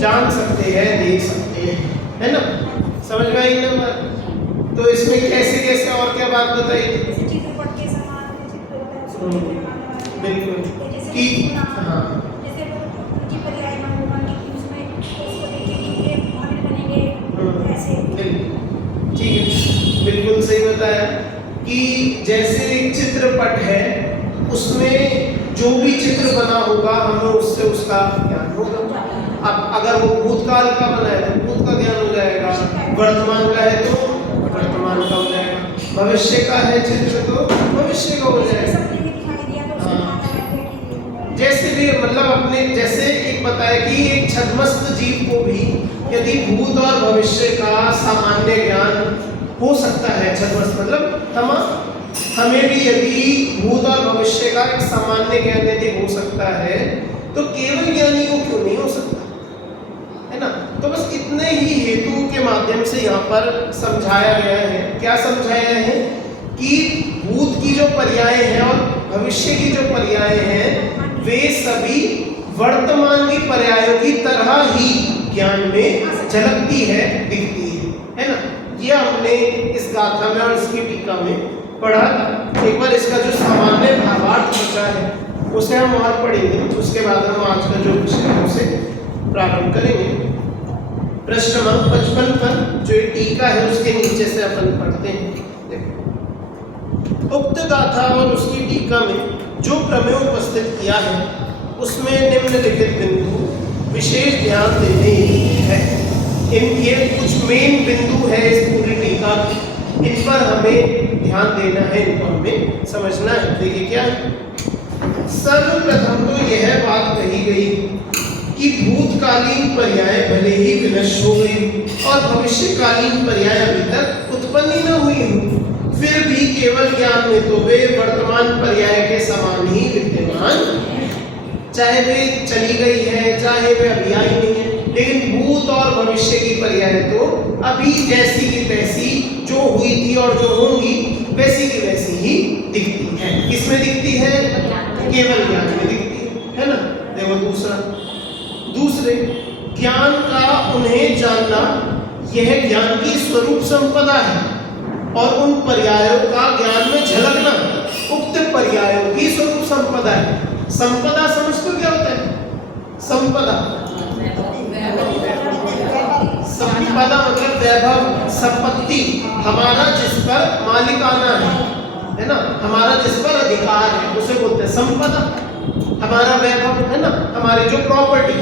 जान सकते हैं, देख सकते हैं, है ना? समझ में आई ना बात? तो इसमें कैसे कैसे और क्या बात बताई? बिल्कुल कि हाँ ठीक है, बिल्कुल सही बताया कि जैसे एक चित्रपट है उसमें जो भी चित्र बना होगा हमें उससे उसका ज्ञान होगा। अब अगर वो भूतकाल का बना है तो भूत का ज्ञान हो जाएगा, वर्तमान का है तो वर्तमान का हो जाएगा, भविष्य का है चित्र तो भविष्य का हो जाएगा। हाँ, जैसे भी मतलब अपने जैसे एक बताया कि एक छद्मस्त जीव को भी यदि भूत और भविष्य का सामान्य ज्ञान हो सकता है, छद्मस्त मतलब हमें भी यदि भूत और भविष्य का एक सामान्य ज्ञान यदि हो सकता है तो केवल ज्ञानी को क्यों नहीं हो सकता, है ना? तो बस इतने ही हेतु के माध्यम से यहाँ पर समझाया गया है। क्या समझाया है कि भूत की जो पर्याय हैं और भविष्य की जो पर्याय हैं वे सभी वर्तमान की पर्यायों की तरह ही ज्ञान में झलकती है, दिखती है ना? ये हमने इस गाथा में और इसकी टीका में पढ़ा। एक बार इसका जो सामान्य भावार्थ बचा है उसे हम और पढ़ेंगे, उसके बाद हम आज का जो विषय है उसे प्रारंभ करेंगे। प्रश्न नंबर 55 पर जो टीका है उसके नीचे से अपन पढ़ते हैं। देखो, उक्त गाथा और उसकी टीका में जो प्रमेय उपस्थित किया है उसमें निम्नलिखित बिंदु विशेष ध्यान देने हैं। ये कुछ मेन बिंदु है इस पूरी टीका की, इन पर हमें ध्यान देना है, इनको हमें समझना है। देखिए क्या है, सर्वप्रथम तो यह बात कही गई कि भूतकालीन पर्याय भले ही विनष्ट हो गई और भविष्यकालीन पर्याय अभी तक उत्पन्न ही न हुई हो, फिर भी केवल ज्ञान में तो वे वर्तमान पर्याय के समान ही विद्यमान, चाहे वे चली गई है चाहे वे अभी आई नहीं है, लेकिन भूत और भविष्य की पर्याय तो अभी जैसी की तैसी जो हुई थी और जो होंगी वैसी की वैसी ही दिखती है। किसमें दिखती है? केवल ज्ञान में दिखती है ना? देखो दूसरे ज्ञान का उन्हें जानना यह ज्ञान की स्वरूप संपदा है और उन पर्यायों का ज्ञान में झलकना उक्त पर्यायों की स्वरूप संपदा है। संपदा समझते क्या होता है? संपदा मतलब वैभव, संपत्ति, हमारा जिस पर मालिकाना है ना, हमारा जिस पर अधिकार है उसे बोलते हैं संपदा। हमारा वैभव है ना, हमारी जो प्रॉपर्टी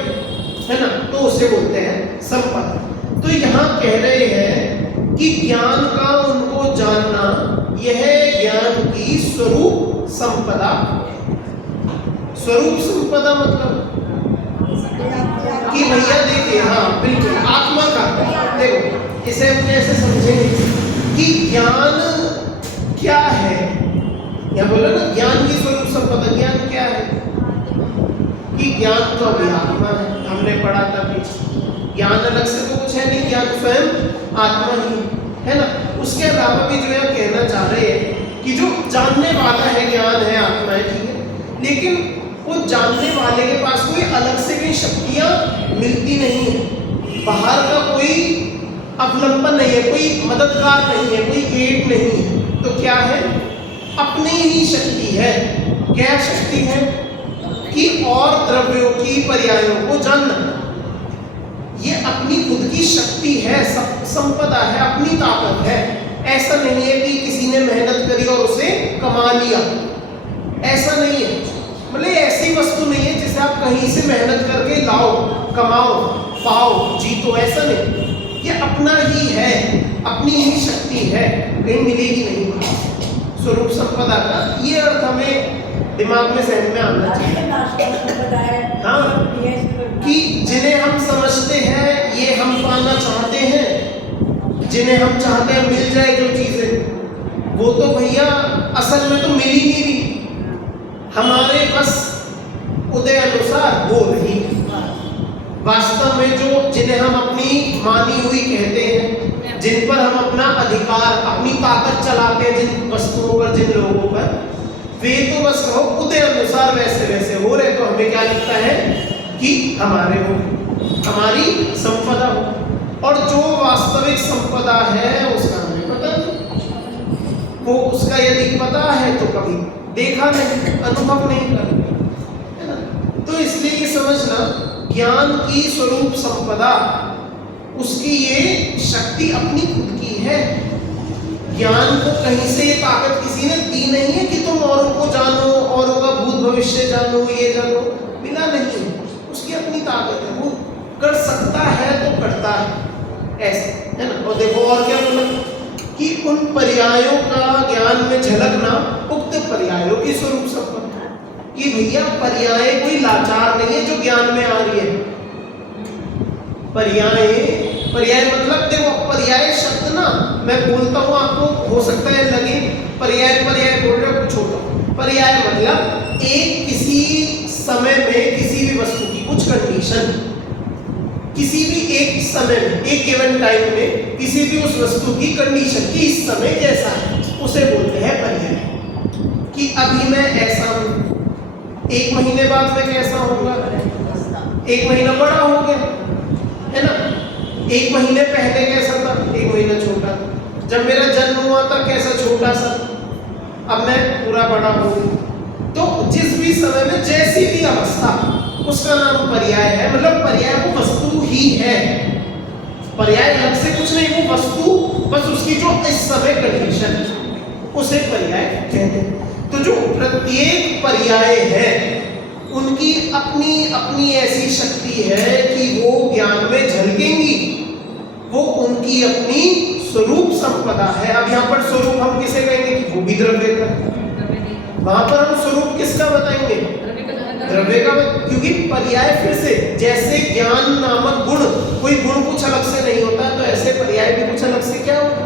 है ना, तो उसे बोलते हैं संपदा। तो यहाँ कह रहे हैं कि ज्ञान का उनको जानना यह ज्ञान की स्वरूप संपदा। स्वरूप संपदा मतलब कि भैया देखिए, हाँ बिल्कुल आत्मा का, देखो इसे अपने ऐसे समझेंगे कि ज्ञान क्या है। यहाँ बोला ना ज्ञान की स्वरूप संपदा, ज्ञान क्या है? कि ज्ञान तो अभी आत्मा है, हमने पढ़ा था पीछे, ज्ञान अलग से तो कुछ है नहीं, ज्ञान स्वयं आत्मा ही है ना। उसके अलावा भी जो यह कहना चाह रहे हैं कि जो जानने वाला है ज्ञान है, आत्मा है, ठीक है, लेकिन वो जानने वाले के पास कोई अलग से भी शक्तियां मिलती नहीं है, बाहर का कोई अवलंबन नहीं है, कोई मददगार नहीं है, कोई एड नहीं है। तो क्या है? अपनी ही शक्ति है। क्या शक्ति है? कि और द्रव्यों की पर्यायों को जानना, ये अपनी खुद की शक्ति है, संपदा है, अपनी ताकत है। ऐसा नहीं है कि किसी ने मेहनत करी और उसे कमा लिया, ऐसा नहीं है। मतलब ऐसी वस्तु नहीं है जिसे आप कहीं से मेहनत करके लाओ, कमाओ, पाओ, जीतो, ऐसा नहीं। ये अपना ही है, अपनी ही शक्ति है, कहीं मिलेगी नहीं। स्वरूप संपदा का ये अर्थ हमें दिमाग में, जहन में आना चाहिए। हाँ, कि जिन्हें हम समझते हैं ये हम पाना चाहते हैं, जिन्हें हम चाहते हैं मिल जाए जो चीजें, वो तो भैया असल में तो मिल ही नहीं रही, हमारे बस उदय अनुसार हो रही। वास्तव में जो जिन्हें हम अपनी मानी हुई कहते हैं, जिन पर हम अपना अधिकार, अपनी ताकत चलाते हैं, जिन वस्तुओं पर, जिन लोगों पर, वे तो बस कहो उदय अनुसार वैसे वैसे हो रहे, तो हमें क्या लगता है कि हमारे हो। हमारी संपदा हो, और जो वास्तविक संपदा है उसका हमें पता नहीं। वो उसका यदि पता है तो कभी देखा नहीं, अनुभव नहीं कर, है ना। तो इसलिए ये समझना, ज्ञान की स्वरूप संपदा, उसकी ये शक्ति अपनी खुद की है। ज्ञान को कहीं से ये ताकत किसी ने दी नहीं है कि तुम औरों को जानो, औरों का भूत भविष्य जानो, ये जानो, मिला नहीं। उसकी अपनी ताकत है, वो कर सकता है तो करता है, ऐसे, है ना। और देखो और क्या बोला कि उन पर्यायों का ज्ञान में झलकना उक्त पर्यायों की स्वरूप संपदा, कि भैया पर्याय कोई लाचार नहीं है जो ज्ञान में आ रही है। पर्याय मतलब देखो, पर्याय शब्द ना मैं बोलता हूँ, आपको हो सकता है लगे पर्याय बोल रहे हो, कुछ होता। पर्याय मतलब एक किसी समय में किसी भी वस्तु की कुछ कंडीशन, किसी भी एक समय में, एक गिवन टाइम में किसी भी उस वस्तु की कंडीशन कि इस समय कैसा है, उसे बोलते हैं पर्याय। कि अभी मैं ऐसा हूँ, 1 महीने बाद मैं कैसा होगा, 1 महीना बड़ा हो गया, है ना। 1 महीने पहले कैसा था, 1 महीना छोटा। जब मेरा जन्म हुआ था कैसा छोटा सा, अब मैं पूरा बड़ा हो गया। तो जिस भी समय में जैसी भी अवस्था, उसका नाम पर्याय है। मतलब पर्याय वो वस्तु ही है, पर्याय अलग से कुछ नहीं, वो वस्तु बस उसकी जो इस समय कंडीशन, उसे पर्याय कहते हैं। तो जो प्रत्येक पर्याय है उनकी अपनी अपनी ऐसी शक्ति है कि वो ज्ञान में झलकेंगी, वो उनकी अपनी स्वरूप संपदा है। अब यहाँ पर स्वरूप हम किसे कहेंगे कि वो भी द्रव्य का, वहां पर हम स्वरूप किसका बताएंगे, द्रव्य का। क्योंकि पर्याय फिर से, जैसे ज्ञान नामक गुण, कोई गुण कुछ अलग से नहीं होता, तो ऐसे पर्याय भी कुछ अलग से क्या होगा,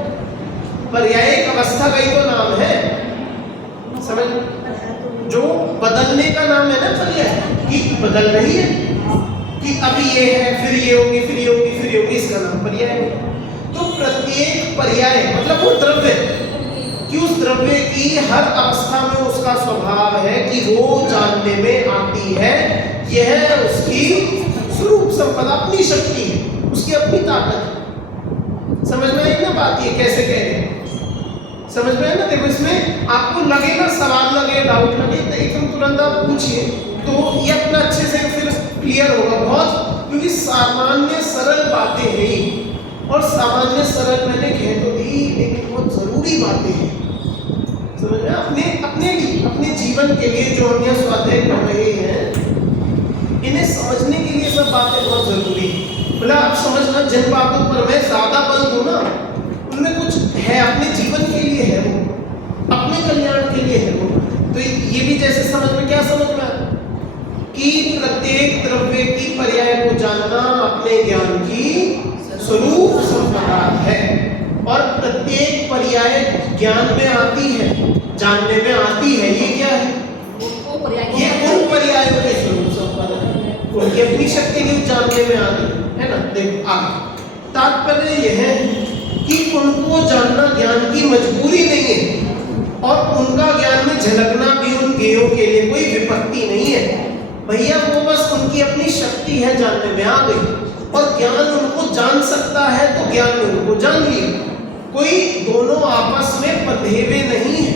पर्याय एक अवस्था का ही तो नाम है, समझ। जो बदलने का नाम है ना पर्याय, कि बदल रही है, कि अभी ये है, फिर ये होगी, फिर ये होगी, फिर ये होगी, इसका नाम पर्याय है। तो प्रत्येक पर्याय मतलब वो द्रव्य, कि उस द्रव्य की हर अवस्था में उसका स्वभाव है कि वो जानने में आती है, यह उसकी स्वरूप संपदा, अपनी शक्ति है, उसकी अपनी ताकत। समझ में आई ना बात, ये कैसे कह रहे हैं, समझ में है ना। देखो इसमें आपको लगेगा, सवाल लगे, डाउट लगे, तो एकदम तुरंत आप पूछिए, तो ये अपना अच्छे से फिर क्लियर होगा बहुत। क्योंकि सामान्य सरल बातें हैं, और सामान्य सरल मैंने कह तो दी, लेकिन बहुत जरूरी बातें हैं, समझ में। अपने जीवन के लिए जो हम यहाँ स्वाध्याय कर रहे हैं, इन्हें समझने के लिए सब बातें बहुत जरूरी है। मतलब आप समझना, जिन बातों पर मैं ज्यादा बल दूं ना, उनमें कुछ है, अपने जीवन के लिए है, वो अपने कल्याण के लिए है वो। तो ये भी जैसे समझ में, क्या समझ में आया कि प्रत्येक द्रव्य की पर्याय को जानना अपने ज्ञान की स्वरूप संपदा है, और प्रत्येक पर्याय ज्ञान में आती है, जानने में आती है। ये क्या है, ये उन पर्यायों के स्वरूप संपदा है, उनकी अपनी शक्ति की जानने में आती है ना। देखो आगे तात्पर्य यह है कि उनको जानना ज्ञान की मजबूरी नहीं है, और उनका ज्ञान में झलकना भी उन ज्ञेयों के लिए कोई विपत्ति नहीं है। भैया वो बस उनकी अपनी शक्ति है, जानने में आ गई, और ज्ञान उनको जान सकता है तो ज्ञान ने उनको जान लिया। कोई दोनों आपस में बंधे हुए नहीं है।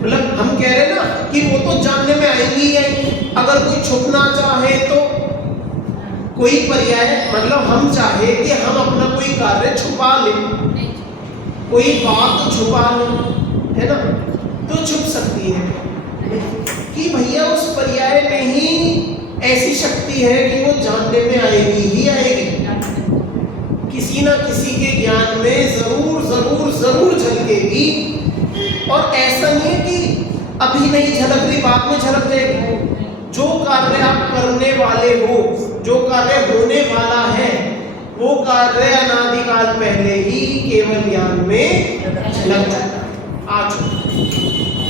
मतलब हम कह रहे ना कि वो तो जानने में आएंगी ही आएंगी। अगर कोई छुपना चाहे तो कोई पर्याय, मतलब हम चाहे कि हम अपना कोई कार्य छुपा लें, कोई बात छुपा लें, है ना, तो छुप सकती है कि भैया उस पर्याय में ही ऐसी शक्ति है कि वो जानने में आएगी ही आएगी, किसी ना किसी के ज्ञान में जरूर जरूर जरूर झलकेगी। और ऐसा नहीं है कि अभी नहीं झलक रही, बाद में झलक जाएगी। जो कार्य आप करने वाले हो, जो कार्य होने वाला है, वो कार्य अनादिकाल पहले ही केवल ज्ञान में झलक जाता आ चुका।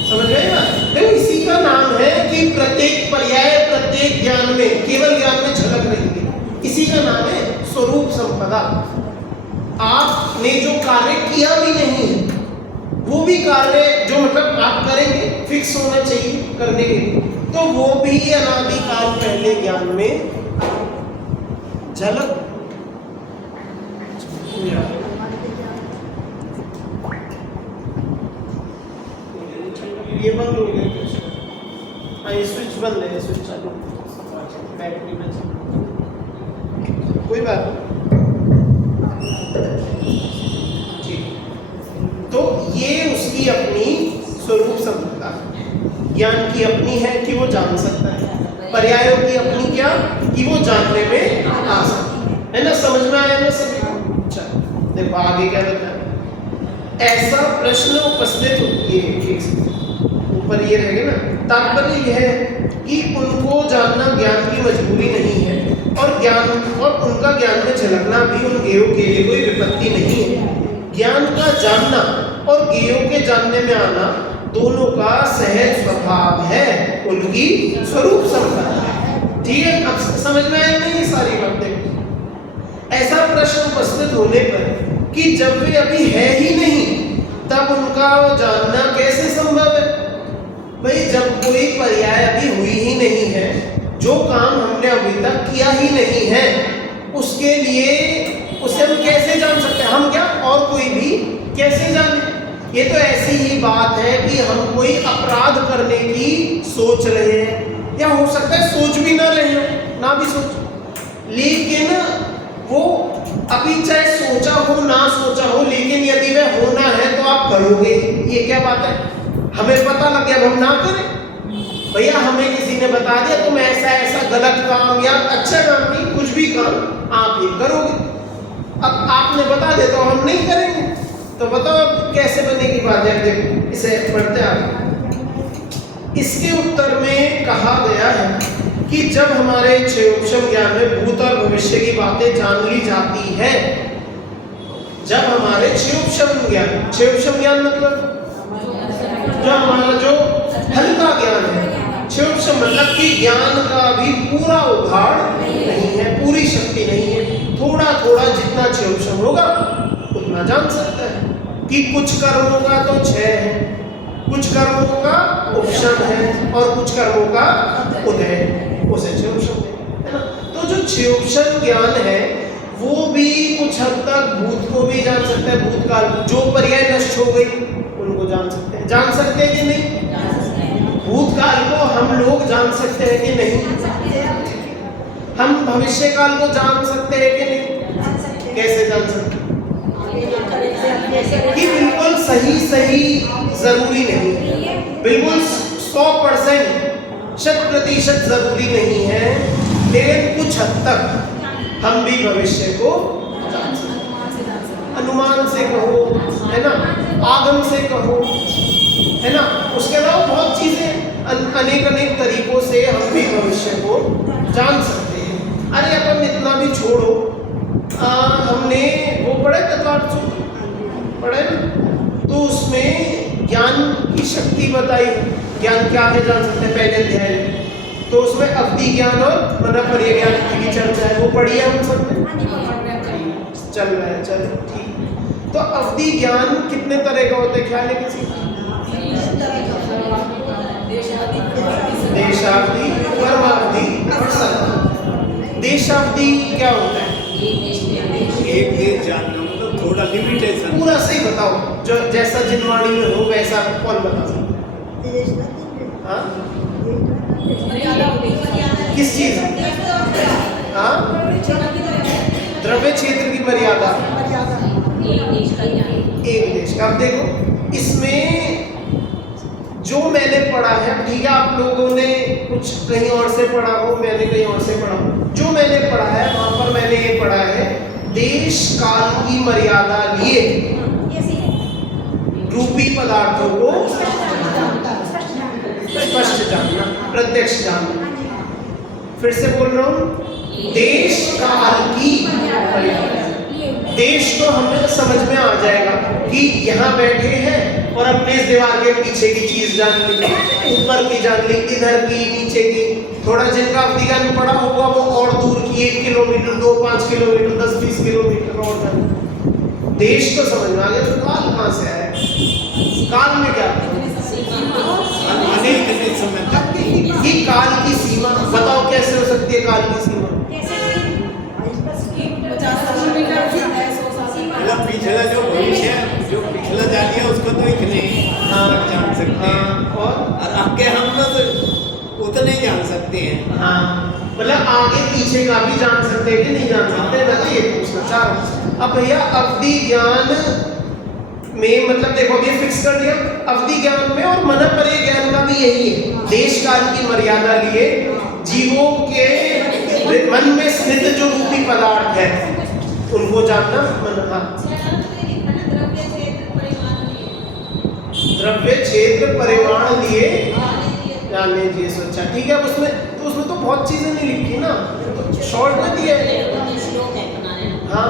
समझ गए ना। देखो इसी का नाम है कि प्रत्येक पर्याय प्रत्येक ज्ञान में, केवल ज्ञान में झलक रही है, इसी का नाम है स्वरूप संपदा। आपने जो कार्य किया भी नहीं है, वो भी कार्य जो मतलब आप करेंगे, फिक्स होना चाहिए करने के लिए, तो वो भी अनादिकाल पहले ज्ञान में झलक ये बंद हो गया। हाँ ये स्विच बंद है, स्विच चालू, बैटरी में कोई बात नहीं। ठीक, तो ये उसकी अपनी स्वरूप समझता है। ज्ञान की अपनी है कि वो जान सकता है, पर्यायों की अपनी क्या कि वो जानने में आ सकता है ना। समझ में आया ना सभी को? अच्छा देखो आगे क्या बताया। ऐसा प्रश्न उपस्थित हो, ये ऊपर ये रहेगा ना, तात्पर्य यह है कि उनको जानना ज्ञान की मजबूरी नहीं है, और ज्ञान और उनका ज्ञान में झलकना भी उन ज्ञेयों के लिए कोई विपत्ति नहीं है। ज्ञान का जानना और ज्ञेयों के जानने में आना दोनों का सहज स्वभाव है, उनकी स्वरूप संपदा है। ठीक है, अब समझ में आया नहीं ये सारी बातें? ऐसा प्रश्न उपस्थित होने पर कि जब वे अभी है ही नहीं तब उनका जानना कैसे संभव है? भाई जब कोई पर्याय अभी हुई ही नहीं है, जो काम हमने अभी तक किया ही नहीं है, उसके लिए उसे हम कैसे जान सकते हैं? हम क्या और कोई भी कैसे जाने? ये तो ऐसी ही बात है कि हम कोई अपराध करने की सोच रहे हैं, या हो सकता है सोच भी ना रहे हो, ना भी सोच, लेकिन वो अभी चाहे सोचा हो ना सोचा हो, लेकिन यदि वह होना है तो आप करोगे। ये क्या बात है? हमें पता लग गया हम ना करें? भैया हमें किसी ने बता दिया तुम ऐसा ऐसा गलत काम या अच्छा काम नहीं, कुछ भी काम आप ये करोगे, अब आपने बता दिया तो हम नहीं करेंगे, तो बताओ कैसे बनेगी बात है? देखो इसे पढ़ते आगे। इसके उत्तर में कहा गया है कि जब हमारे क्षयोपशम ज्ञान में भूत और भविष्य की बातें जान ली जाती है, जब हमारे क्षयोपशम ज्ञान मतलब जो हमारा जो हल्का ज्ञान है, क्षयोपशम मतलब कि ज्ञान का भी पूरा उघाड़ नहीं है, पूरी शक्ति नहीं है, थोड़ा थोड़ा जितना क्षयोपशम होगा उतना जान सकता है कि कुछ कर्मों का तो क्षय है, कुछ कर्मों का उपशम है और कुछ कर्मों का उदय है, उसे क्षयोपशम है ना। तो जो क्षयोपशम ज्ञान है वो भी कुछ हद तक भूत को भी जान सकता है, भूतकाल जो पर्याय नष्ट हो गई उनको जान सकते हैं कि नहीं? भूतकाल को हम लोग जान सकते हैं कि नहीं? हम भविष्य काल को जान सकते हैं कि नहीं? कैसे जान सकते हैं? कि बिल्कुल सही जरूरी नहीं है, बिल्कुल 100% 100% जरूरी नहीं है, लेकिन कुछ हद तक हम भी भविष्य को जान सकते हैं। अनुमान से कहो है ना, आगम से कहो है ना, उसके अलावा बहुत चीजें अनेक तरीकों से हम भी भविष्य को जान सकते हैं। अरे अपन इतना भी छोड़ो, हमने वो पढ़े तत्वार्थ सूत्र पढ़े ना, तो उसमें ज्ञान की शक्ति बताई, ज्ञान क्या है जान सकते हैं पहले अध्याय में, तो उसमें अवधि ज्ञान और मनोपर्य ज्ञान की भी चर्चा है, वो पढ़ी है हम सब ने, चल रहा है, चलो ठीक। तो अवधि ज्ञान कितने तरह का होता है, ख्याल है किसी? देशावधि, कर्मावधि और सर्वावधि। देशावधि क्या होता है? एक देश जानना मतलब थोड़ा लिमिटेशन। पूरा सही बताओ, जो जैसा जिनवाणी में हो वैसा कौन बता सकता है? हाँ किस चीज? हाँ द्रव्य क्षेत्र की मर्यादा एक देश का। अब देखो इसमें जो मैंने पढ़ा है, ठीक है आप लोगों ने कुछ कहीं और से पढ़ा हो, मैंने कहीं और से पढ़ा हो, जो मैंने पढ़ा है वहां पर मैंने ये पढ़ा है देश काल की मर्यादा लिए रूपी पदार्थों को स्पष्ट जानना, प्रत्यक्ष जानना। फिर से बोल रहा हूं, देश काल की मर्यादा। देश तो हमें समझ में आ जाएगा कि यहाँ बैठे हैं और अपने इस दीवार के पीछे की चीज जान ली, ऊपर की जान ली, इधर की नीचे की, थोड़ा जिनका ज्ञान पड़ा होगा वो और दूर की 1 किलोमीटर 2-5 किलोमीटर 10-20 किलोमीटर और जान। देश तो समझ में आ गया, तो काल कहाँ से आया? काल में क्या समय तक की काल की सीमा बताओ कैसे हो सकती है? काल की सीमा पिछला जो भविष्य जो पिछला जान लिया उसको तो इतने तक जान सकते हैं और आगे हम बस उतने ही जान सकते हैं। हाँ, मतलब आगे पीछे का भी जान सकते हैं कि नहीं जान सकते, मैं तो ये पूछना चाह रहा हूँ। अब भैया अवधि ज्ञान में मतलब देखो अब ये फिक्स कर दिया, अवधि ज्ञान में और मनपरे ज्ञान का भी यही है, देश काल की मर्यादा लिए जीवों के मन में स्थित जो रूपी पदार्थ है उनको जानना मन। हाँ, द्रव्य क्षेत्र परिमाण लिए जान लीजिए। सोचा ठीक है, उसमें तो बहुत चीजें नहीं लिखी ना, तो शॉर्ट में दिया है। हाँ,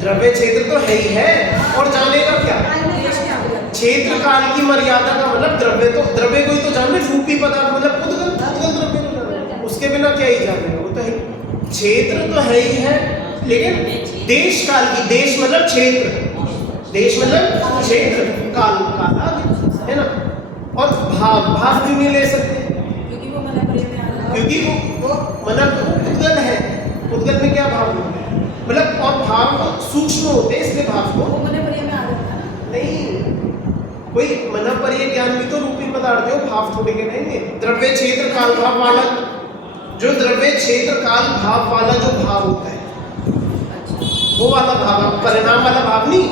द्रव्य क्षेत्र तो है ही है, और जानेगा क्या क्षेत्र काल की मर्यादा का मतलब द्रव्य को ही तो जानना, रूपी पदार्थ मतलब पुद्गल द्रव्य को जानना, उसके बिना क्या ही जानेगा, वो तो है। क्षेत्र तो है ही है, लेकिन देश काल की, देश मतलब क्षेत्र, देश मतलब क्षेत्र, काल काला है ना, और भाव क्यों नहीं ले सकते, क्योंकि वो मतलब पुद्गल है, पुद्गल में क्या भाव होता है मतलब, और भाव सूक्ष्म होते हैं इसलिए भाव को नहीं, कोई मनपरीय ज्ञान भी तो रूपी पदार्थ है, भाव थोड़ी के रहेंगे। द्रव्य क्षेत्र काल भाव वाला, जो द्रव्य क्षेत्र काल भाव वाला जो भाव होता है वो वाला भाव, परिणाम वाला भाव नहीं,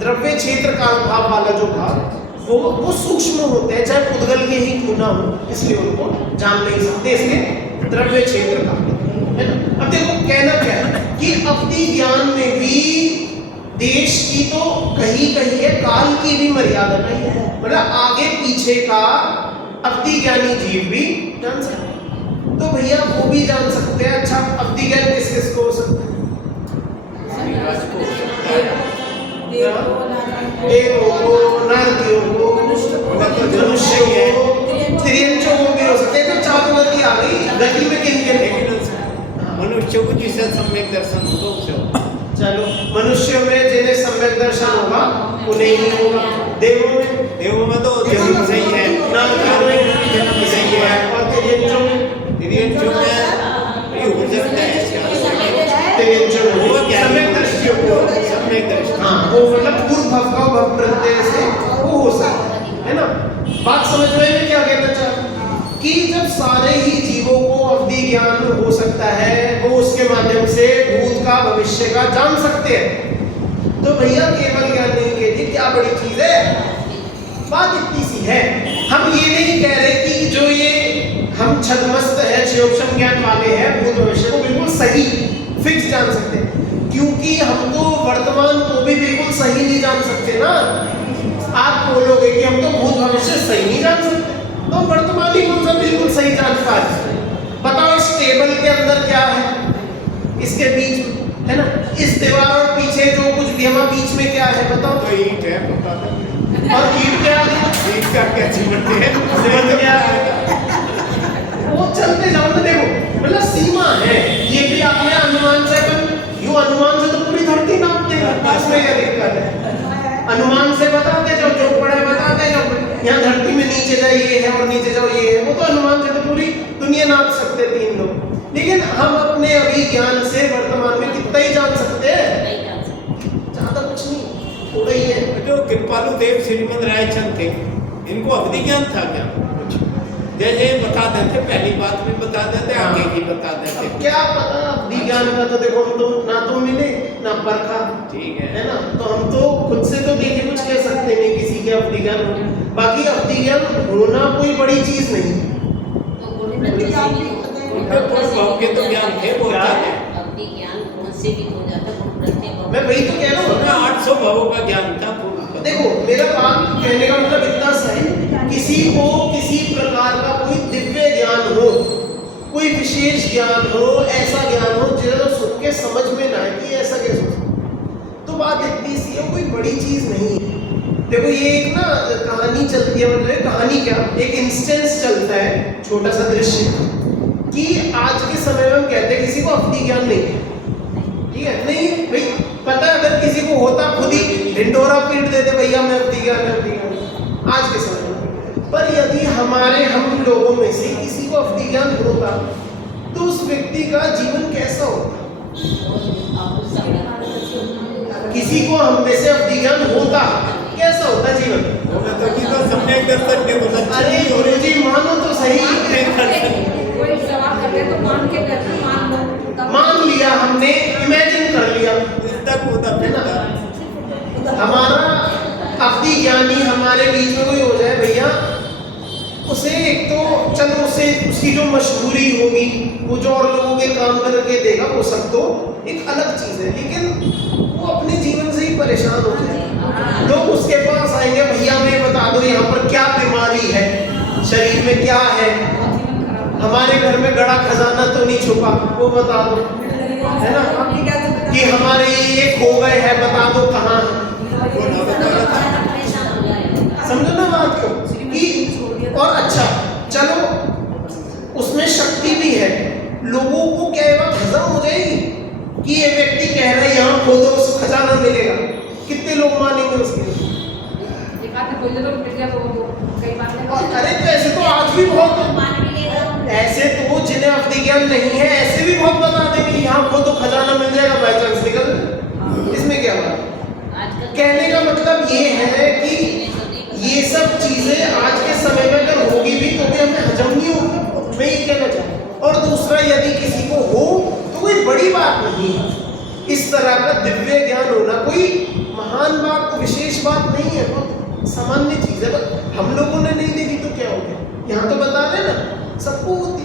द्रव्य क्षेत्र काल भाव वाला जो भाव वो सूक्ष्म होते हैं, चाहे पुद्गल के ही क्यों ना हो, इसलिए उनको जान नहीं सकते, इसलिए द्रव्य क्षेत्र काल है ना। अब देखो कहना क्या है कि अवधि ज्ञान में भी देश की तो कहीं कहीं है, काल की भी मर्यादा नहीं है, मतलब आगे पीछे का अवधि ज्ञानी जीव भी जान सकते हैं, तो भैया वो भी जान सकते हैं। अच्छा, अवधि ज्ञान किस किस को हो सकता है? देवों को, नरकियों को, मनुष्यों को, त्रियंचों को भी हो सकते हैं। तो चारों गति आ गई, गति में किन किन? मनुष्यों को जिसे सम्यक दर्शन होगा उसे होगा। चलो, मनुष्यों में जिन्हें सम्यक दर्शन होगा उन्हें ही होगा। देवों में तो जन्म सही है, नरकियों में जन्म सही है, और त्रियंचों में ये हो सकता है, त्रियंचों में वो क्या सम्यक दृष्टियों को, सम्यक दृष्टि, हाँ वो मतलब पूर्व भव का भव प्रत्यय से वो हो सकता है ना। बात समझ में क्या कहना चाहता कि जब सारे ही जीवों को अवधि ज्ञान हो सकता है, वो उसके माध्यम से भूत का भविष्य का जान सकते हैं, तो भैया केवल ज्ञान नहीं कहती, क्या बड़ी चीज है। बात इतनी सी है, हम ये नहीं कह रहे कि जो ये हम छद्मस्त है, क्षयोक्षम ज्ञान वाले हैं, भूत भविष्य को बिल्कुल सही फिक्स जान सकते हैं, क्योंकि हम तो वर्तमान को भी बिल्कुल सही नहीं जान सकते ना। आप बोलोगे कि हम तो भूत भविष्य सही नहीं जान सकते, तो वर्तमान ही कौन सा बिल्कुल सही जान पाए? बताओ इस टेबल के अंदर क्या है, इसके बीच है ना, इस दीवार और पीछे जो कुछ भी हमारे बीच में क्या है बताओ? तो ईंट है, बता दो। और ईंट क्या है? ईंट का क्या चिमटे है, चिमटे क्या है? वो चलते जाओ ना, देखो मतलब सीमा है, ये भी आपने अनुमान से यूं अनुमान से तो पूरी धरती नापते हैं, उसमें क्या दिक्कत है? अनुमान से बताते जाओ, जो पढ़े बताते जाओ, यहाँ धरती में नीचे जाओ ये है और नीचे जाओ ये है, वो तो अनुमान से तो पूरी दुनिया नाप सकते तीन लोग, लेकिन हम अपने अभी ज्ञान से वर्तमान में कितना ही जान सकते हैं? ज्यादा कुछ नहीं, थोड़ा ही है। जो कृपालु देव श्रीमद रायचंद थे, इनको अवधि ज्ञान था क्या? जैसे बता देते, पहली बात में बता देते, आगे की बता देते, क्या पता अवधि ज्ञान का, तो देखो हम तो ना तो मिले ना परखा, ठीक है ना, तो हम तो खुद से तो देखे कुछ कह सकते नहीं किसी के अवधि ज्ञान हो। बाकी अवधि ज्ञान होना कोई बड़ी चीज नहीं, उनके पूर्व के तो ज्ञान थे, वो अवधि ज्ञान उनसे भी हो जाता है, मैं वही तो कह रहा हूँ, 800 भावों का ज्ञान था पूर्व। देखो मेरा बात कहने का मतलब इतना सही, किसी को किसी प्रकार का कोई दिव्य ज्ञान हो, कोई विशेष ज्ञान हो, ऐसा ज्ञान हो जो सुन के समझ में ना आए कि ऐसा कैसे हो, तो बात इतनी सी है, कोई बड़ी चीज नहीं है। देखो ये एक ना कहानी चलती है, मतलब कहानी क्या, एक इंस्टेंस चलता है, छोटा सा दृश्य, कि आज के समय में हम कहते हैं किसी को अवधि ज्ञान नहीं है, ठीक है, नहीं भाई पता है, अगर किसी को होता खुद ही ढिंडोरा पीट देते भैया मैं अवधि ज्ञान आज के समय में। पर यदि हम लोगों में से किसी को अवधि ज्ञान होता तो उस व्यक्ति का जीवन कैसा होता? किसी को हम में से अवधि ज्ञान होता, कैसा होता जीवन? सम्यक दर्शन के तो अरे गुरुजी मानो तो सही, कोई सवाल कर रहे तो मान के करना, मान लो, मान लिया हमने, इमेजिन कर लिया, है ना? हमारा अवधि ज्ञानी हमारे बीच में कोई हो जाए भैया, उसे एक तो चलो उसे उसकी जो मशहूरी होगी, वो जो और लोगों के काम करके देगा, वो सब तो एक अलग चीज है, लेकिन वो अपने जीवन से ही परेशान हो जाए। लोग उसके पास आएंगे, भैया मैं बता दो यहाँ पर क्या बीमारी है, शरीर में क्या है, हमारे घर में गड़ा खजाना तो नहीं छुपा, वो बता दो, है ना? कि हमारे ये खो गए हैं, बता दो कहाँ है। समझो ना बात को कि, और अच्छा चलो उसमें शक्ति भी है, लोगों को क्या ये बात हजम हो जाएगी कि ये व्यक्ति कह रहा है यहाँ खोदो उस खजाना मिलेगा, कितने लोग मानेंगे उसके? अरे तो ऐसे तो आज भी बहुत, ऐसे तो जिन्हें अवधि ज्ञान नहीं है ऐसे भी बहुत बता देंगे यहाँ खोदो खजाना मिल जाएगा, बाई चांस निकल, इसमें क्या बात? कहने का मतलब ये है कि ये सब चीजें आज के समय में अगर होगी भी तो भी हमें हजम नहीं होगा, मैं ये कहना चाहूँ। और दूसरा, यदि किसी को हो तो कोई बड़ी बात नहीं है, इस तरह का दिव्य ज्ञान होना कोई महान बात, विशेष बात नहीं है, बहुत सामान्य चीज है। हम लोगों ने नहीं देखी तो क्या हो गया, यहाँ तो बता रहे ना सबको होती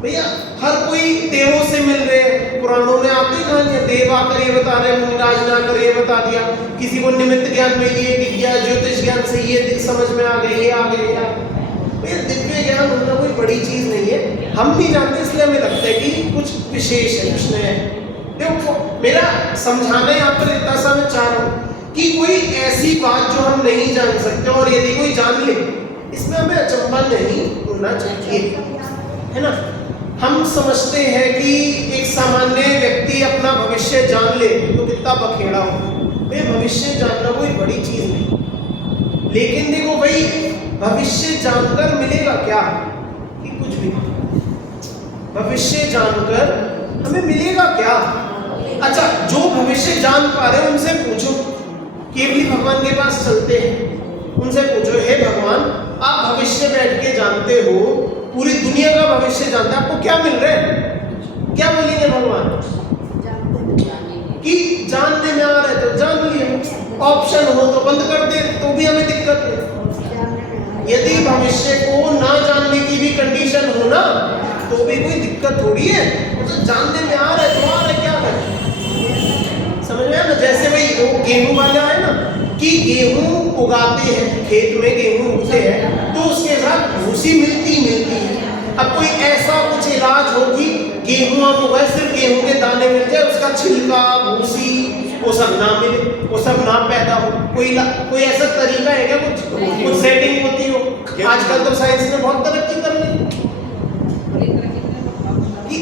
भैया, हर कोई देवों से मिल रहे हैं, पुराणों में आती कहानियां, देव आकर ये बता रहे, मुनिराज ने आकर ये बता दिया, किसी को निमित्त ज्ञान में ये दिख गया, ज्योतिष ज्ञान से ये समझ में आ गई, ये आ गई, भैया दिव्य ज्ञान होना कोई बड़ी चीज नहीं है, हम नहीं जानते इसलिए हमें लगता है कि कुछ विशेष है, कुछ नया है। देखो मेरा समझाना यहाँ पर इतना सा मैं चाह रहा हूँ कि कोई ऐसी बात जो हम नहीं जान सकते और यदि कोई जान ले, इसमें हमें अचंभा नहीं होना चाहिए, है ना? हम समझते हैं कि एक सामान्य व्यक्ति अपना भविष्य जान ले तो कितना बखेड़ा हो, भाई भविष्य जानना कोई बड़ी चीज नहीं, लेकिन देखो भाई भविष्य जानकर मिलेगा क्या? कि कुछ भी। भविष्य जानकर हमें मिलेगा क्या? अच्छा, जो भविष्य जान पा रहे उनसे पूछो, केवली भगवान के पास चलते हैं, उनसे पूछो, हे भगवान आप भविष्य बैठ के जानते हो, पूरी दुनिया का भविष्य जानते हैं, आपको क्या मिल रहा है? क्या बोलेंगे भगवान? कि जानने में आ रहे तो जान लिए, ऑप्शन हो तो बंद कर दे तो भी हमें दिक्कत है। यदि भविष्य को ना जानने की भी कंडीशन हो ना तो भी कोई दिक्कत थोड़ी है, तो जानने में आ रहे तो आ रहे, क्या करें? समझ में आया ना? जैसे भाई वो गेहूं वाला है ना, कि गेहूं उगाते हैं, खेत में गेहूं उगते हैं तो उसके साथ भूसी मिलती है। अब कोई ऐसा कुछ इलाज हो कि गेहूं आप उगाए, सिर्फ गेहूं के दाने मिल जाए, उसका छिलका भूसी वो सब ना मिले, वो सब ना पैदा हो, कोई ऐसा तरीका है क्या? कुछ सेटिंग होती हो? आजकल तो साइंस ने बहुत तरक्की कर ली कि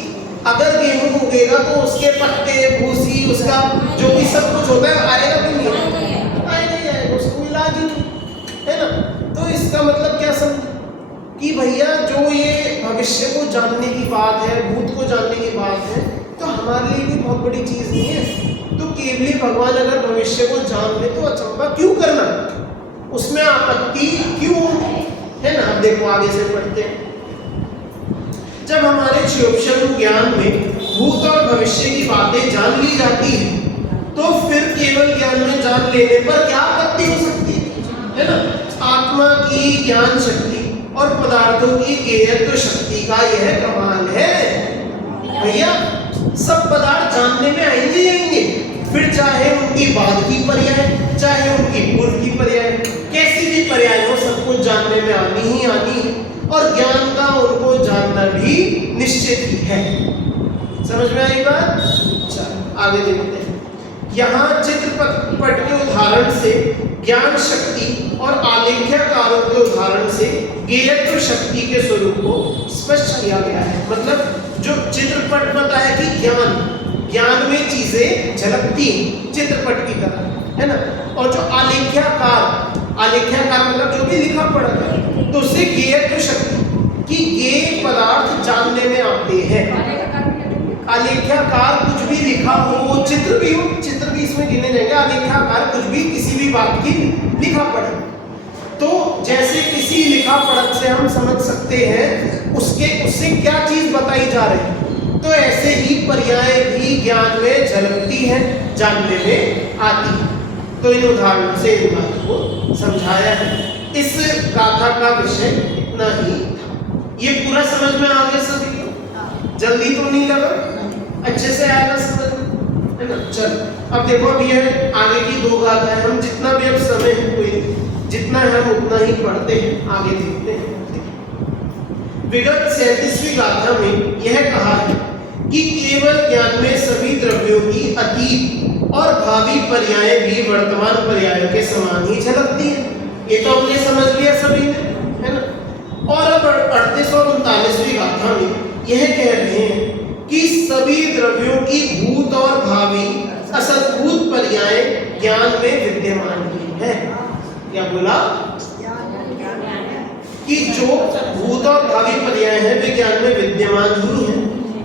अगर गेहूं उगेगा तो उसके पत्ते भूसी उसका जो भी सब कुछ होता है आएगा कि नहीं आएगा, उसको इलाज है ना। तो इसका मतलब क्या समझ कि भैया जो ये भविष्य को जानने की बात है, भूत को जानने की बात है, तो हमारे लिए भी बहुत बड़ी चीज नहीं है। तो केवली भगवान अगर भविष्य को जान ले तो अचंभा क्यों करना, उसमें आपत्ति क्यों है ना। अब देखो आगे से पढ़ते हैं, जब हमारे क्षयोपशम ज्ञान में भूत और भविष्य की बातें जान ली जाती है तो फिर केवल ज्ञान में जान लेने पर क्या आपत्ति हो सकती है ना। आत्मा की ज्ञान शक्ति और पदार्थों की ज्ञेयत्व शक्ति का यह कमाल है भैया। सब पदार्थ जानने में आएंगे, फिर चाहे उनकी बाद की पर्याय, चाहे उनकी पूर्व की पर्याय, कैसी भी पर्याय हो, सब कुछ जानने में आनी ही आनी है, और ज्ञान का उनको जानना भी निश्चित ही है। समझ में आई बात? चलो आगे देखते हैं। यहाँ चित्रपट के उदाहरण से ज्ञान शक्ति और आलेख्यकारों के उदाहरण से ज्ञेयत्व शक्ति के स्वरूप को स्पष्ट किया गया है। मतलब जो चित्रपट बताया कि ज्ञान में चीजें झलकती हैं चित्रपट की तरह, है ना। और जो आलेख्यकार मतलब जो भी लिखा पढ़ा है, तो उससे ज्ञेयत्व शक्ति कि ये पदार्थ जानने में आते हैं। आलेख्याकार कुछ भी लिखा हो, चित्र भी हो, चित्र भी इसमें गिने जाएंगे। आलेख्याकार कुछ भी किसी भी बात की लिखा पढ़त, तो जैसे किसी लिखा पढ़त से हम समझ सकते हैं उससे क्या चीज बताई जा रही है, तो ऐसे ही पर्याय भी ज्ञान में झलकती है, जानने में आती है। तो इन उदाहरणों से इन बातों को समझाया है। इस गाथा का विषय इतना ही था। ये पूरा समझ में आ गया सभी को? जल्दी तो नहीं लगा? अच्छे से आएगा समझ में, है ना? चल अब देखो, अब ये आगे की दो गाथा है। हम जितना भी अब समय है, कोई जितना है हम उतना ही पढ़ते हैं, आगे देखते हैं। विगत 37वीं गाथा में यह कहा है कि केवल ज्ञान में सभी द्रव्यों की अतीत और भावी पर्याय भी वर्तमान पर्यायों के समान ही झलकती है। ये तो हमने समझ लिया सभी ने, है ना? और अब 38 और 39वीं गाथा में यह कह रहे हैं कि सभी द्रव्यों की भूत और भावी असद्भूत पर्याय ज्ञान में विद्यमान ही है। क्या बोला? कि जो भूत और भावी पर्याय है वे ज्ञान में विद्यमान ही है,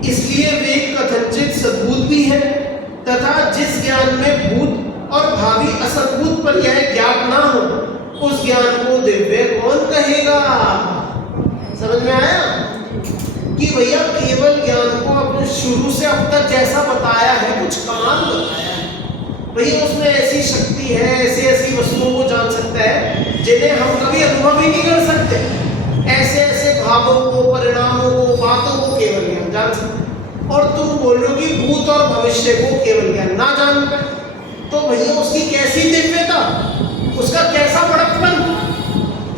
इसलिए वे कथनचित सद्भूत भी है, तथा जिस ज्ञान में भूत और भावी असद्भूत पर्याय ज्ञात ना हो, उस ज्ञान को दिव्य कौन कहेगा? समझ में आया कि भैया केवल ज्ञान को अपने शुरू से अब तक जैसा बताया है, कुछ कमाल बताया है भैया, उसमें ऐसी शक्ति है, ऐसी ऐसी वस्तुओं को जान सकता है जिन्हें हम कभी अनुभव ही नहीं कर सकते। ऐसे ऐसे भावों को, परिणामों को, बातों को केवल ज्ञान जान सकते। और तुम बोलोगे भूत और भविष्य को केवल ज्ञान ना जान पाए, तो भैया उसकी कैसी दिव्यता, उसका कैसा बड़कपन।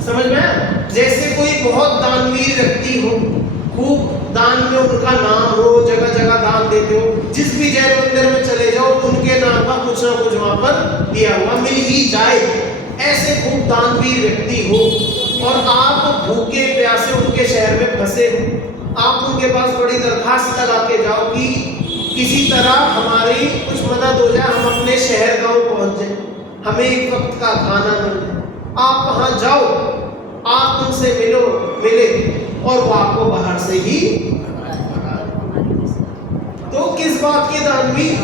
समझ में आया? जैसे कोई बहुत दानवीर व्यक्ति हो, खूब दान में उनका नाम हो, जगह जगह दान देते हो, जिस भी जैन मंदिर में चले जाओ उनके नाम का कुछ ना कुछ वहां पर दिया हुआ मिल ही जाए। ऐसे खूब दानवीर व्यक्ति हो और आप भूखे प्यासे उनके शहर में फंसे हो, आप उनके पास बड़ी दरखास्त लगा के जाओ कि किसी तरह हमारी कुछ मदद हो जाए, हम अपने शहर गांव पहुंच जाए, हमें एक वक्त का खाना मिल जाए। आप वहां जाओ, आप उनसे मिले और वो आपको बाहर से ही, तो किस बात के दानवीर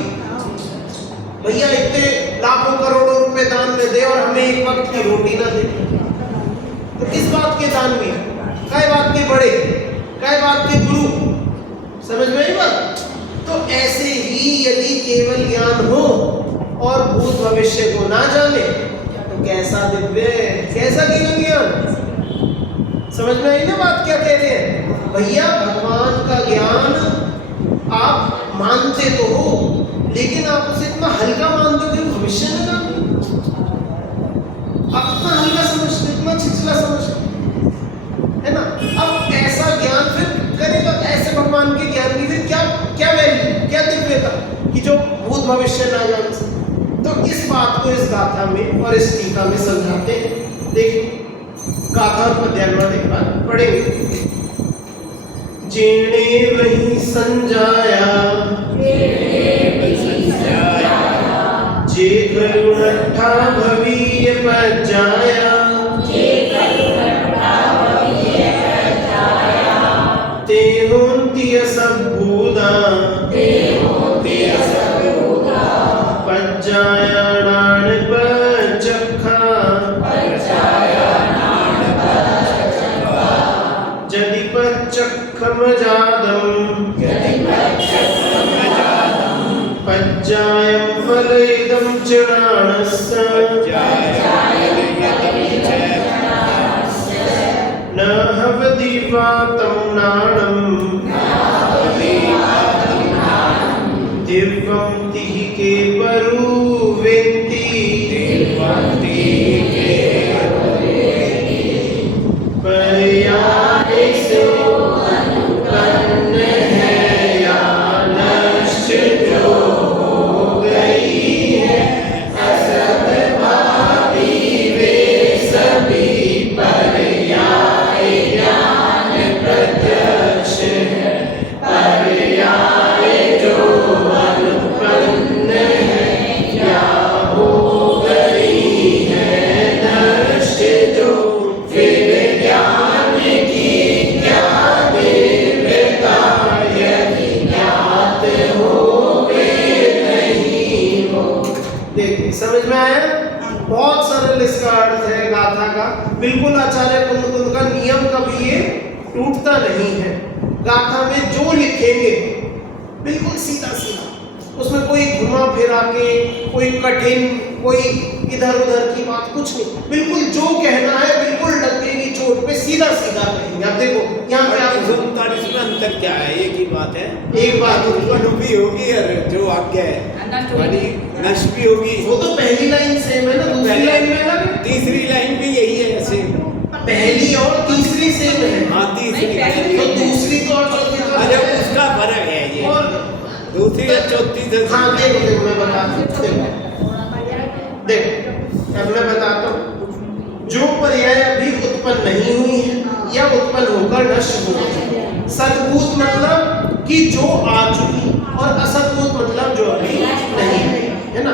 भैया, इतने लाखों करोड़ों रुपए दान में दे और हमें एक वक्त की रोटी ना दे, तो किस बात के दानवीर, काय बात के बड़े, काय बात के गुरु। समझ में आई बात? तो ऐसे ही यदि केवल ज्ञान हो और भूत भविष्य को ना जाने, तो कैसा दिव्य, कैसा केवल ज्ञान। समझ में आई ना बात क्या कह रहे हैं भैया? भगवान का ज्ञान आप मानते तो हो, लेकिन आप उसे इतना हल्का मानते हो कि भविष्य में ना, आप इतना हल्का समझते, इतना छिछला समझते, है ना? अब ऐसा ज्ञान फिर करेगा, ऐसे भगवान के ज्ञान की फिर क्या क्या वैल्यू, क्या दिव्यता कि जो भूत भविष्य ना जान सके। तो इस बात को इस गाथा में और इस टीका में समझाते हैं। देखिए गाथा और पद्यांवर एक बार पढ़ेंगे। जेणे वही संजाया, जे करुणठा भवीय पज्जाया, ते होंतिय सब भूदा, पज्जाया नान पचखा, जदि पच्चखम जादम, पज्जायम फलइदं चणानस्य, न हवति वातं नाणं, दिव्यं तिः के परुवेन्ति, पर्यायेषु अनुपन्न है या नश्चित जो हो गई है, असद्भावी वे सभी पर्याय ज्ञान प्रत्यक्ष समझ में आया? बहुत सरल इसका अर्थ है गाथा का, बिल्कुल आचार्य कुंद का नियम कभी ये टूटता नहीं है। गाथा में जो लिखेंगे बिल्कुल सीधा सीधा, उसमें कोई घुमा फिरा के, कोई कठिन, कोई इधर उधर की बात कुछ नहीं, बिल्कुल जो कहना है बिल्कुल डंके की चोट पे सीधा सीधा कहेंगे। अब देखो यहाँ पे आप 39 में अंतर क्या है? एक ही बात है, एक बात उत्पन्न भी होगी और जो आज्ञा है वाली नष्ट भी होगी। वो तो पहली लाइन सेम है ना, दूसरी लाइन में अलग, तीसरी लाइन भी यही है ऐसे, पहली और तीसरी सेम है। हाँ तीसरी तो दूसरी तो और चौथी तो अरे उसका फर्क है ये, और दूसरी और चौथी से। हाँ देखो देखो मैं बताता हूँ, देखो अब मैं बताता हूँ। जो पर्याय अभी उत्पन्न नहीं हुई है या उत्पन्न होकर नष्ट हो गई, सद्भूत मतलब कि जो आ चुकी, और असद्भूत मतलब जो अभी नहीं है ना,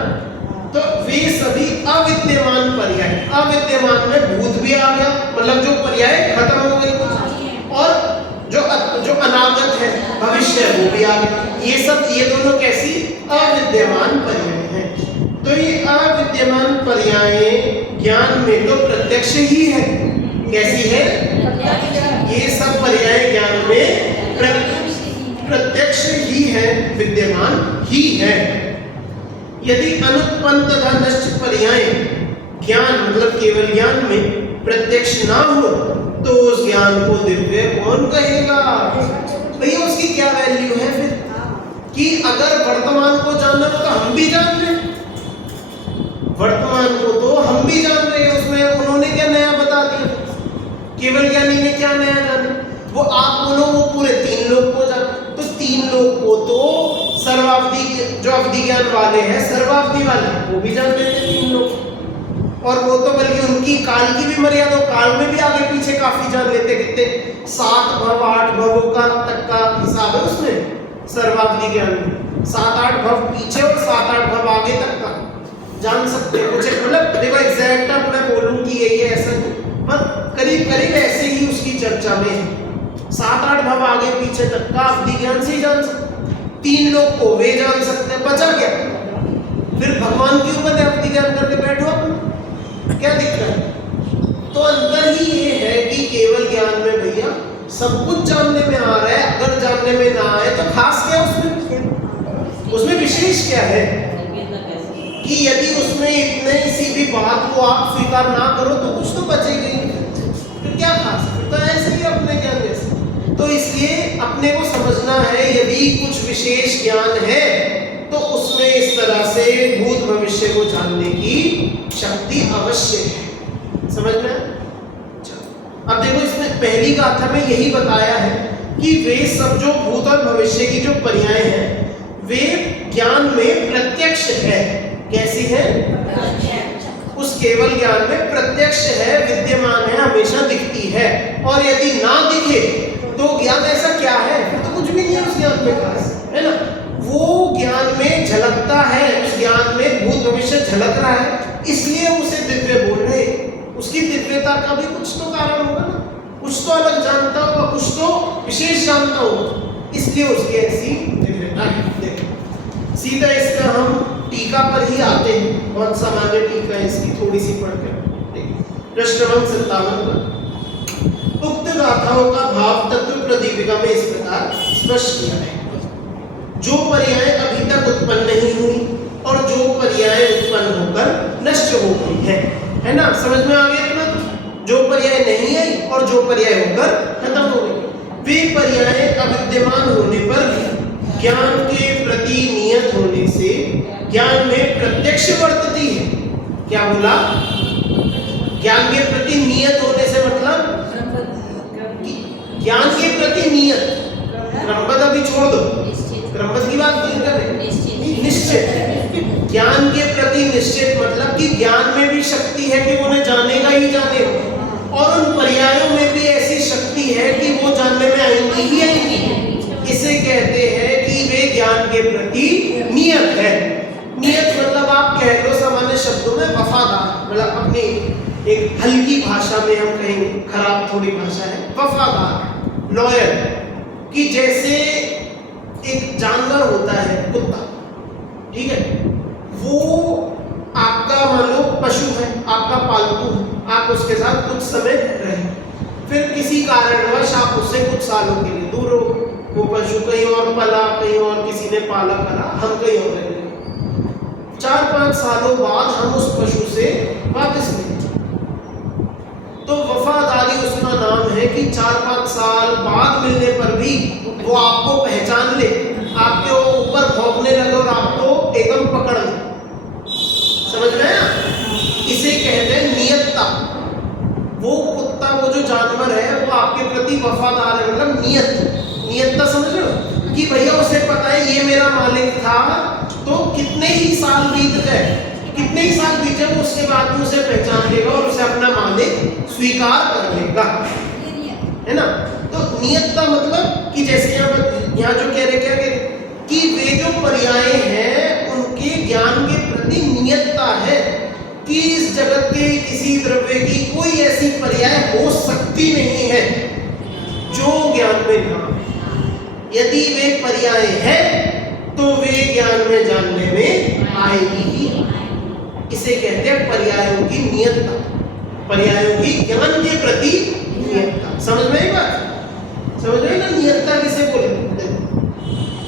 तो वे सभी अविद्यमान पर्याय, अविद्यमान में भूत भी आ गया, मतलब जो पर्याय खत्म हो गई, और जो अनागत है भविष्य वो भी आ गया। ये सब, ये दोनों कैसी अविद्यमान पर्याय हैं। तो ये अविद्यमान पर्याय ज्ञान में तो प्रत्यक्ष ही है। कैसी है? ये सब पर्याय ज्ञान में प्रत्यक्ष ही है, विद्यमान ही है। यदि अनुत्पन्न तथा नष्ट पर्याय ज्ञान मतलब केवल ज्ञान में प्रत्यक्ष ना हो तो उस ज्ञान को दिव्य कौन कहेगा? भैया उसकी क्या वैल्यू है फिर? कि अगर वर्तमान को जानना हो तो हम भी जान रहे हैं, वर्तमान को तो हम भी जान रहे हैं, उसमें उन्होंने क्या नया बता दिया? केवल ज्ञानी ने क्या नया जाना? वो आप बोलो वो पूरे 3 लोग को जाना, तो 3 लोग को तो सर्वावधि, जो अवधि ज्ञान वाले हैं, सर्वावधि वाले वो भी जान लेते 3 लोग, और वो तो बल्कि उनकी काल की भी मर्यादा, काल में भी आगे पीछे काफी जान लेते। कितने 7 भव 8 भवों का तक का हिसाब है उसमें सर्वावधि ज्ञान में, 7-8 भव पीछे और 7-8 भव आगे तक का जान सकते हैं। कुछ मतलब देखो एग्जैक्ट अब मैं बोलूं कि यही है ऐसा, पर करीब करीब ऐसे ही उसकी चर्चा में है। 7-8 भव आगे पीछे तक का अवधि ज्ञान से ही जान सकते, 3 लोग को वे जान सकते हैं, बचा क्या? फिर भगवान के ऊपर अवधि ज्ञान करके बैठो, क्या दिक्कत है? तो अंतर ही ये है कि केवल ज्ञान में भैया सब कुछ जानने में आ रहा है, अगर जानने में ना आए तो खास क्या उसमें विशेष क्या है? कि यदि उसमें इतने सी भी बात को आप स्वीकार ना करो तो कुछ तो बचेगा ही, फिर क्या खास? फिर तो ऐसे ही अपने ज्ञान जैसे। तो इसलिए अपने को समझना है, यदि कुछ विशेष ज्ञान है तो उसमें इस तरह से भूत भविष्य को जानने की शक्ति अवश्य है। समझ में? अब देखो इसमें पहली गाथा में यही बताया है कि वे सब जो भूत और भविष्य की जो पर्याय हैं वे ज्ञान में प्रत्यक्ष है। कैसी है? उस केवल ज्ञान में प्रत्यक्ष है, विद्यमान है, हमेशा दिखती है। और यदि ना दिखे तो ज्ञान ऐसा क्या है? फिर तो कुछ भी नहीं है उस ज्ञान में खास, है ना? वो ज्ञान में झलकता है, उस ज्ञान में भूत भविष्य झलक रहा है, इसलिए उसे दिव्य बोल रहे। उसकी दिव्यता का भी कुछ तो कारण होगा ना, कुछ तो अलग जानता होगा, कुछ तो विशेष जानता होगा, इसलिए उसकी ऐसी दिव्यता है। देखो सीधा इसका हम टीका पर ही आते हैं। बहुत सामान्य टीका है इसकी, थोड़ी सी पढ़कर प्रश्न नंबर 57 पर उक्त गाथाओं का भाव तत्व प्रदीपिका में इस प्रकार स्पष्ट किया है। जो पर्याय अभी तक उत्पन्न नहीं हुई और जो पर्याय उत्पन्न होकर नष्ट हो गई है ना? समझ में आ गया अपना? जो पर्याय नहीं आई और जो पर्याय होकर खत्म हो गई, वे पर्याय अविद्यमान होने पर भी ज्ञान के प्रति नियत होने से ज्ञान में प्रत्यक्ष वर्तती है। क्या बोला? ज्ञान के प्रति नियत होने से मतलब ज्ञान के प्रति नियत, क्रमबद्ध अभी छोड़ दो, क्रमबद्ध की बात नहीं कर रहे, निश्चित। ज्ञान के प्रति निश्चित मतलब कि ज्ञान में भी शक्ति है कि उन्हें जानेगा ही जानेगा, और उन पर्यायों में भी ऐसी शक्ति है कि वो जानने में आएंगी ही आएंगी। इसे कहते हैं कि वे ज्ञान के प्रति नियत है। नियत मतलब आप कह लो सामान्य शब्दों में वफादार, मतलब अपनी एक हल्की भाषा में हम कहेंगे, खराब थोड़ी भाषा है, वफादार, लॉयल। कि जैसे एक जानवर होता है कुत्ता, ठीक है, वो आप समय रहे, फिर किसी कारणवश आप उससे कुछ सालों के लिए दूर हो, वो पशु कहीं और पला, कहीं और किसी ने पाला करा, हम कहीं और रह गए। 4-5 सालों बाद हम उस पशु से वापस मिले, तो वफादारी उसका नाम है कि 4-5 साल बाद मिलने पर भी वो आपको पहचान ले, आपके ऊपर भौंकने लगे और आपको एकदम पकड़ ले। समझ में आया? इसे कहते हैं नियतता। वो कुत्ता, वो जो जानवर है, वो आपके प्रति वफादार है, मतलब नियतता समझ लो कि भैया उसे पता है ये मेरा मालिक था, तो कितने ही साल बीत जाए, कितने ही साल बीत जाए, उसके बाद भी उसे पहचान लेगा और उसे अपना मालिक स्वीकार कर लेगा, है ना? तो नियतता मतलब कि जैसे यहाँ जो कह रहे क्या कि वे जो पर्याय हैं उनके ज्ञान के प्रति नियतता है कि इस जगत के किसी द्रव्य की कोई ऐसी पर्याय हो सकती नहीं है जो ज्ञान में ना, यदि वे पर्याय है तो वे ज्ञान में जानने में आएगी ही। इसे कहते हैं पर्यायों की नियतता, पर्यायों की ज्ञान के प्रति नियतता। समझ में आई बात? समझ में ना नियतता किसे बोलते?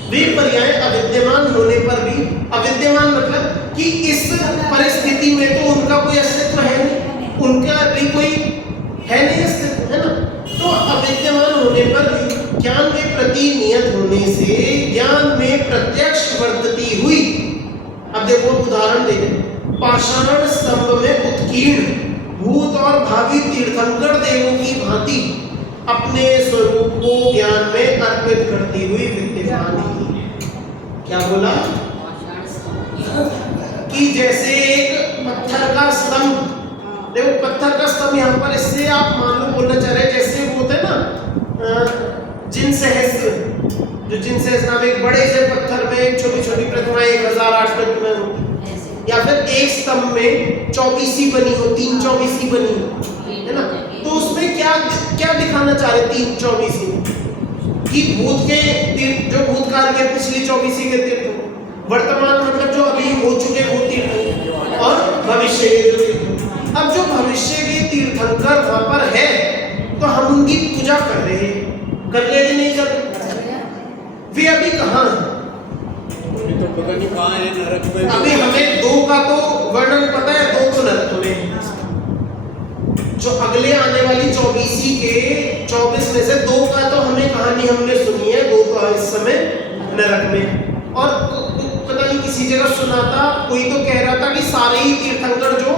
वे पर्याय अविद्यमान होने पर भी, अविद्यमान मतलब कि इस परिस्थिति में तो उनका कोई अस्तित्व है नहीं, उनका भी कोई है नहीं अस्तित्व, है ना? तो अविद्यमान होने पर भी ज्ञान के प्रति नियत होने से ज्ञान में प्रत्यक्ष वर्तती हुई। अब देखो उदाहरण दे रहे, पाषाण स्तंभ में उत्कीर्ण भूत और भावी तीर्थंकर देवों की भांति अपने स्वरूप को ज्ञान में अर्पित करती हुई विद्यमान ही। क्या बोला? कि जैसे एक पत्थर का स्तंभ, देखो पत्थर का स्तंभ यहाँ पर इससे आप मान लो बोलना चाह रहे हैं जैसे वो होते हैं ना जिनसहस्त्र, जो जिनसहस्त्र नाम एक बड़े से पत्थर में एक छोटी छोटी प्रतिमाएं 1008 प्रतिमाएं होती, या फिर एक स्तंभ में 24 बनी हो, 3-24 बनी हो, है ना? तो उसमें क्या क्या दिखाना चाह रहे 3-24 कि भूत के तीर्थ, जो भूतकाल के पिछली 24 के तीर्थ, वर्तमान मतलब जो अभी हो चुके वो तीर्थ, और भविष्य के जो तीर्थ। अब जो भविष्य के तीर्थंकर वहां पर है तो हम उनकी पूजा कर रहे हैं, कर रहे कि नहीं कर रहे? वे अभी कहाँ हैं? तो पता नहीं कहाँ है, नरक में। अभी हमें 2 का तो वर्णन पता है, 2 तो नरक में, जो अगले आने वाली 24 के 24 में से 2 का तो हमें कहानी हमने सुनी है, 2 तो इस समय नरक में। और पता नहीं किसी जगह सुना था, कोई तो कह रहा था कि सारे ही तीर्थंकर जो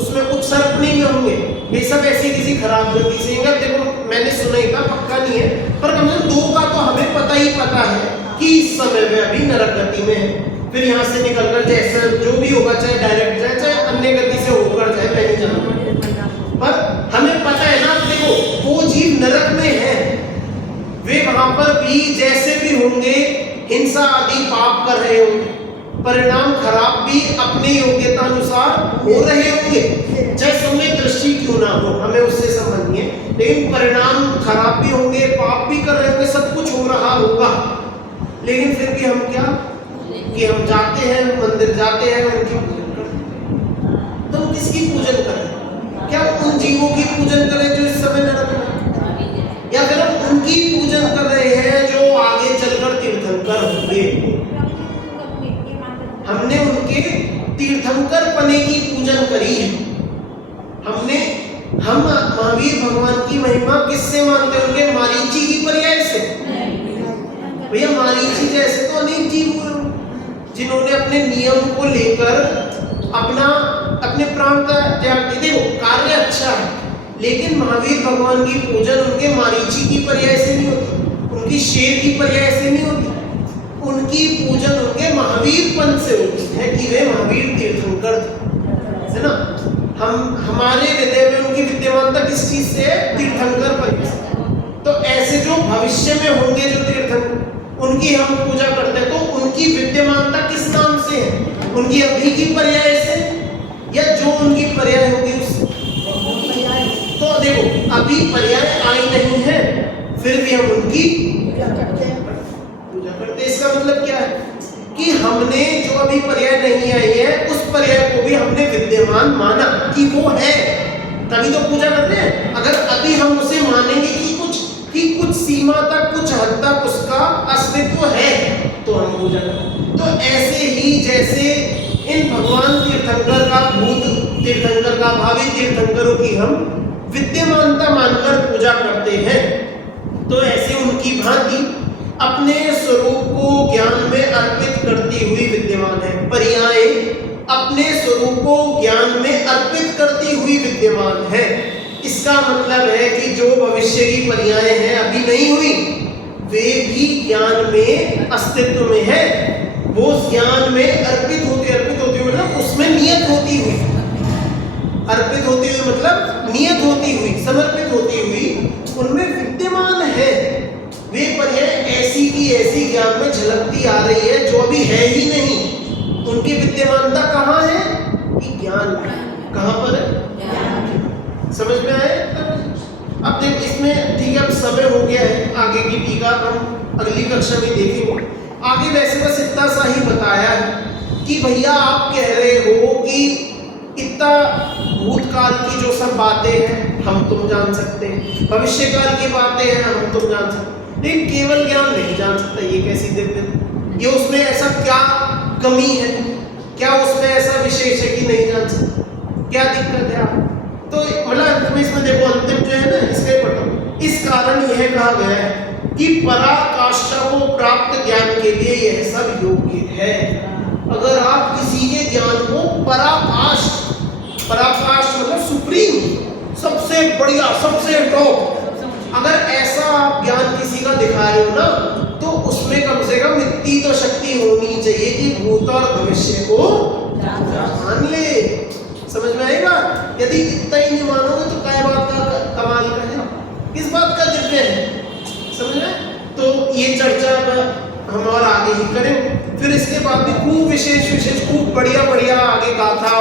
उसमें उत्सर्पणी में होंगे, ये सब ऐसी किसी खराब गति से। देखो मैंने सुना ही था, पक्का नहीं है, पर कम से कम 2 का तो हमें पता ही पता है कि इस समय में अभी नरक गति में है। फिर यहाँ से निकलकर जैसा जो भी होगा, चाहे डायरेक्ट जाए चाहे अन्य गति से होकर जाए, मैं नहीं जानता, पर हमें पता है ना। देखो वो जीव नरक में है, वे वहां पर भी जैसे भी होंगे हिंसा आदि पाप कर रहे होंगे, परिणाम खराब भी अपने योग्यता अनुसार हो रहे होंगे, चाहे समय दृष्टि क्यों ना हो, हमें उससे संबंध नहीं है, लेकिन परिणाम खराब भी होंगे, पाप भी कर रहे होंगे, सब कुछ हो रहा होगा। लेकिन फिर भी हम क्या कि हम जाते हैं मंदिर, जाते हैं उनकी पूजन करते हैं। तो हम किसकी पूजन करें? क्या उन जीवों की पूजन करें जो इस समय नरक में, या फिर हम उनकी पूजन कर रहे हैं जो आगे चलकर तीर्थंकर होंगे? हमने उनके तीर्थंकर पने की पूजन करी है। हम महावीर भगवान की महिमा किससे मानते हैं? उनके मारीची की पर्याय से। भैया मारीची जैसे तो अनेक जीव हुए जिन्होंने अपने नियम को लेकर अपने प्राण का त्याग दिया। देखो कार्य अच्छा है, लेकिन महावीर भगवान की पूजन उनके मारीची की पर्याय से नहीं होती, उनकी शेर की पर्याय से नहीं होती, उनकी पूजन उनके महावीर पन से होती है कि वे महावीर तीर्थंकर है ना। हमारे हृदय में उनकी विद्यमानता किस चीज से है? तीर्थंकर पन से। तो ऐसे जो भविष्य में होंगे जो तीर्थंकर, उनकी हम पूजा करते हैं, तो उनकी विद्यमानता किस नाम से है? उनकी अभी की पर्याय से, या जो उनकी पर्याय होगी उससे? तो देखो अभी पर्याय आई नहीं है, फिर भी हम उनकी पूजा करते हैं। इसका मतलब क्या है कि हमने जो अभी पर्याय नहीं आई है उस पर्याय को भी हमने विद्यमान माना कि वो है, तभी तो पूजा कर रहे हैं। अगर अभी हम उसे मानेंगे कि कुछ सीमा तक, कुछ हद तक उसका अस्तित्व है, तो हम पूजा करें। तो ऐसे ही जैसे इन भगवान तीर्थंकर का, भूत तीर्थंकर का, भावी तीर्थंकरों की हम विद्यमानता मानकर पूजा करते हैं, तो ऐसे उनकी भांति अपने स्वरूप को ज्ञान में अर्पित करती हुई विद्यमान है। पर्याय अपने स्वरूप को ज्ञान में अर्पित करती हुई विद्यमान है। इसका मतलब है कि जो भविष्य की पर्याय हैं अभी नहीं हुई, वे भी ज्ञान में अस्तित्व में है। वो ज्ञान में अर्पित होती मतलब उसमें नियत होती हुई, अर्पित होती हुई मतलब नियत होती हुई, समर्पित होती हुई उनमें विद्यमान है। वे पर्याय ऐसी की ऐसी ज्ञान में झलकती आ रही है जो अभी है ही नहीं। उनकी विद्यमानता कहाँ है? कि ज्ञान में। कहाँ पर है? समझ में आए? अब देख इसमें ठीक है, अब समय हो गया है, आगे की टीका हम अगली कक्षा में देखेंगे। आगे वैसे बस इतना सा ही बताया है कि भैया आप कह रहे हो कि इतना भूतकाल की जो सब बातें हैं हम तुम जान सकते हैं, भविष्य काल की बातें हैं हम तुम जान सकते हैं, लेकिन केवल ज्ञान नहीं जान सकता। ये कैसी दिक्कत? ये उसमें ऐसा क्या कमी है? क्या उसमें ऐसा विशेष है कि नहीं जान सकता? क्या दिक्कत है? आप तो मतलब तुम्हें इसमें देखो, अंतिम जो है ना इसके पढ़ो। इस कारण यह कहा गया है कि पराकाष्ठा को प्राप्त ज्ञान के लिए यह सब योग्य है। अगर आप किसी के ज्ञान को पराकाष्ठ, पराकाष्ठ मतलब सुप्रीम, सबसे बढ़िया, सबसे टॉप, अगर ऐसा आप ज्ञान किसी का दिखा रहे हो ना, तो उसमें कम से कम इतनी तो शक्ति होनी चाहिए कि भूत और भविष्य को जान ले। समझ में आएगा? यदि इतना ही नहीं मानोगे तो क्या बात का कमाल का है, किस बात का दिव्य है? समझ में? तो ये चर्चा हम और आगे ही करें। फिर इसके बाद भी खूब विशेष खूब बढ़िया आगे गाथा